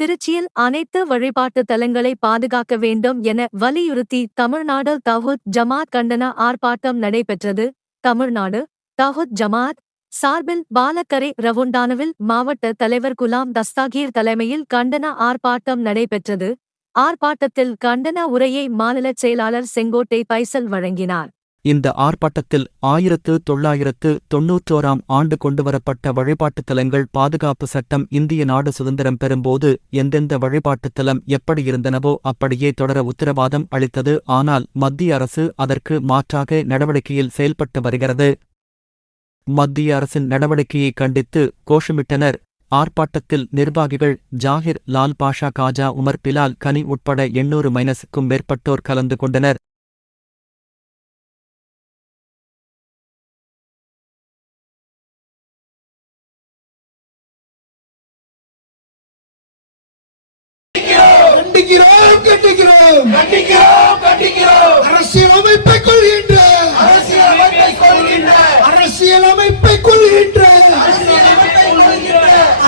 திருச்சியில் அனைத்து வழிபாட்டு தலங்களை பாதுகாக்க வேண்டும் என வலியுறுத்தி தமிழ்நாடு தவுத் ஜமாத் கண்டன ஆர்ப்பாட்டம் நடைபெற்றது. தமிழ்நாடு தவுத் ஜமாத் சார்பில் பாலக்கரை ரவுண்டானவில் மாவட்ட தலைவர் குலாம் தஸ்தாகீர் தலைமையில் கண்டன ஆர்ப்பாட்டம் நடைபெற்றது. ஆர்ப்பாட்டத்தில் கண்டன உரையை மாநில செயலாளர் செங்கோட்டை பைசல் வழங்கினார். இந்த ஆர்ப்பாட்டத்தில் ஆயிரத்து தொள்ளாயிரத்து தொன்னூற்றோராம் ஆண்டு கொண்டுவரப்பட்ட வழிபாட்டுத் தலங்கள் பாதுகாப்பு சட்டம் இந்திய நாடு சுதந்திரம் பெறும்போது எந்தெந்த வழிபாட்டுத் தலம் எப்படி இருந்தனவோ அப்படியே தொடர உத்தரவாதம் அளித்தது. ஆனால் மத்திய அரசு அதற்கு மாற்றாக நடவடிக்கையில் செயல்பட்டு வருகிறது. மத்திய அரசின் நடவடிக்கையை கண்டித்து கோஷமிட்டனர். ஆர்ப்பாட்டத்தில் நிர்வாகிகள் ஜாகிர் லால் பாஷா காஜா உமர் பிலால் கனி உட்பட எண்ணூறு மைனஸுக்கும் மேற்பட்டோர் கலந்து கொண்டனர். கண்டிக்கிறோம். கண்டிக்கிறோம் கண்டிக்கிறோம். அரசியலமைப்பை கொள்கின்ற. அரசியலமைப்பை கொள்கின்ற. கொள்கின்ற.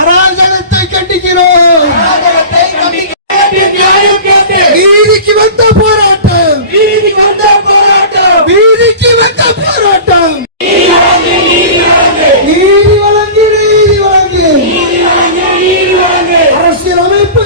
அராஜகத்தை கண்டிக்கிறோம். வீதிக்கு வந்த போராட்டம். வீதிக்கு வந்த போராட்டம். வீதிக்கு வந்த போராட்டம். நீதி வழங்கு நீதி வழங்கு. அரசியலமைப்பு